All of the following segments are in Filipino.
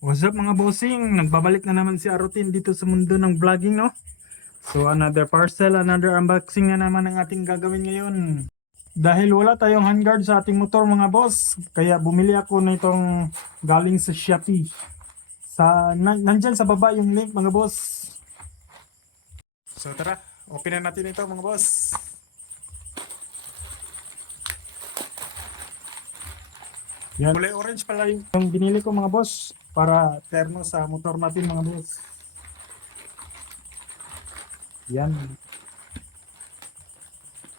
What's up mga bossing? Nagbabalik na naman si Arutin dito sa mundo ng vlogging, no? So another parcel, another unboxing na naman ang ating gagawin ngayon. Dahil wala tayong handguard sa ating motor mga boss, kaya bumili ako na itong galing sa Shopee. Nandyan sa baba yung link mga boss. So tara, open na natin ito mga boss. Yan. Kulay orange pala yung binili ko mga boss para terno sa motor natin mga boss. Yan.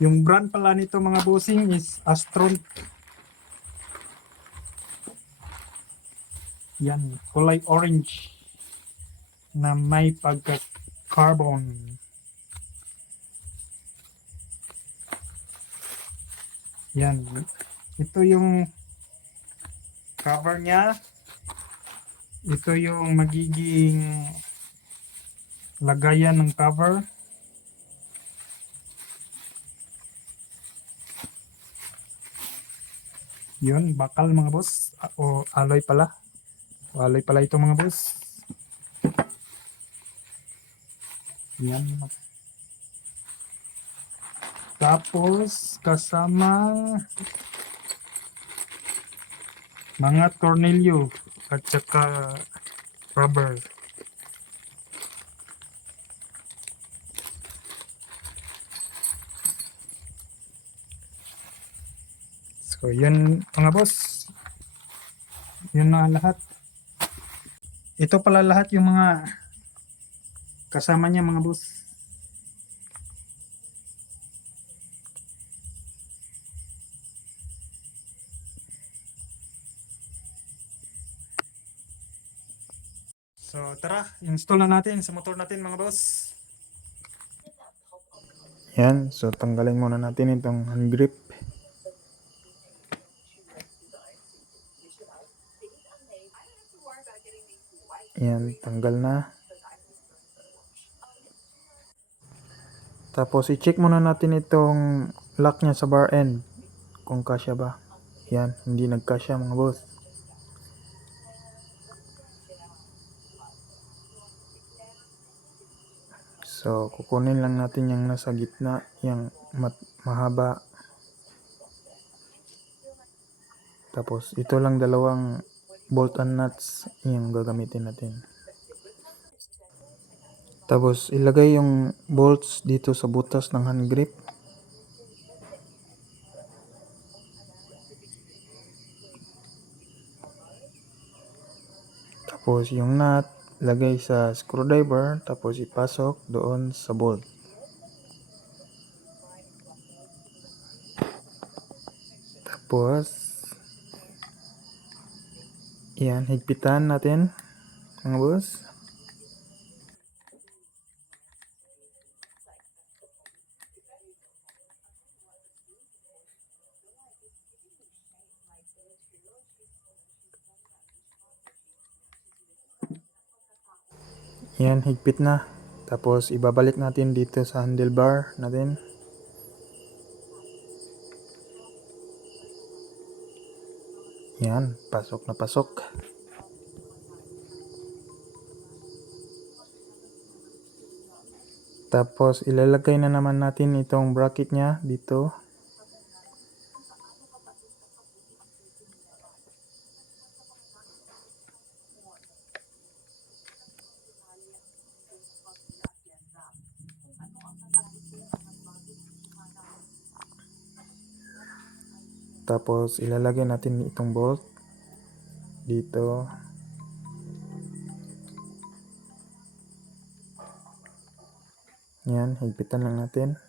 Yung brand pala nito mga bossing is Astron. Yan, kulay orange na may pagka-carbon. Yan. Ito yung cover niya. Ito yung magiging lagayan ng cover. Yun, bakal mga boss. O alloy pala. Alloy pala ito mga boss. Yan. Tapos kasama mga tornilyo at saka rubber. So yun mga boss. Yun na lahat. Ito pala lahat yung mga kasama niya mga boss. So tara, install na natin sa motor natin mga boss. Yan, so tanggalin muna natin itong hand grip. Yan, tanggal na. Tapos i-check muna natin itong lock niya sa bar end kung kasya ba. Yan, hindi nagkasya mga boss. So kukunin lang natin yung nasa gitna, yung mahaba. Tapos ito lang dalawang bolt and nuts yung gagamitin natin. Tapos ilagay yung bolts dito sa butas ng hand grip. Tapos yung nut lagay sa screwdriver, tapos ipasok doon sa bolt. Tapos yan, higpitan natin mga boss. Yan, higpit na. Tapos ibabalik natin dito sa handlebar natin. Yan, pasok na pasok. Tapos ilalagay na naman natin itong bracket niya dito. Tapos ilalagay natin itong bolt dito. Yan, higpitan lang natin.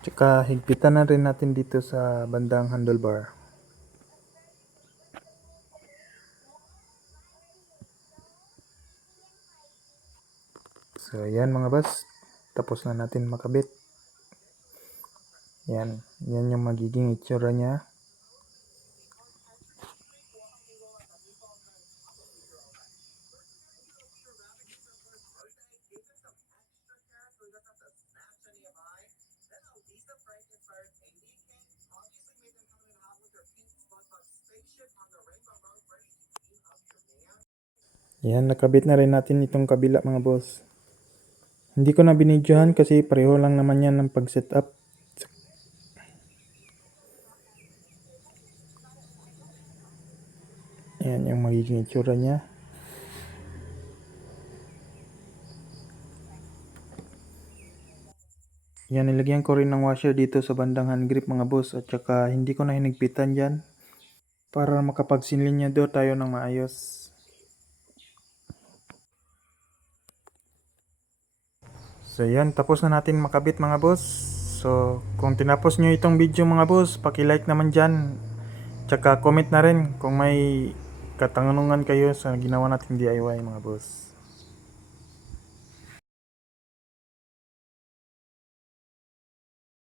Tsaka higpitan na rin natin dito sa bandang handlebar. So yan mga boss, tapos na natin makabit. Yan, yan yung magiging itsura niya. Yan, nakabit na rin natin itong kabila mga boss. Hindi ko na binidyohan kasi pareho lang naman yan ng pag-setup. Ayan yung magiging itsura niya. Yan, nilagyan ko rin ng washer dito sa bandang hand grip mga boss. At saka hindi ko na hinigpitan dyan. Para makapagsinlinyado tayo ng maayos. So yan, tapos na natin makabit mga boss. So kung tinapos nyo itong video mga boss, paki-like naman dyan. Tsaka comment na rin kung may katanungan kayo sa ginawa nating DIY mga boss.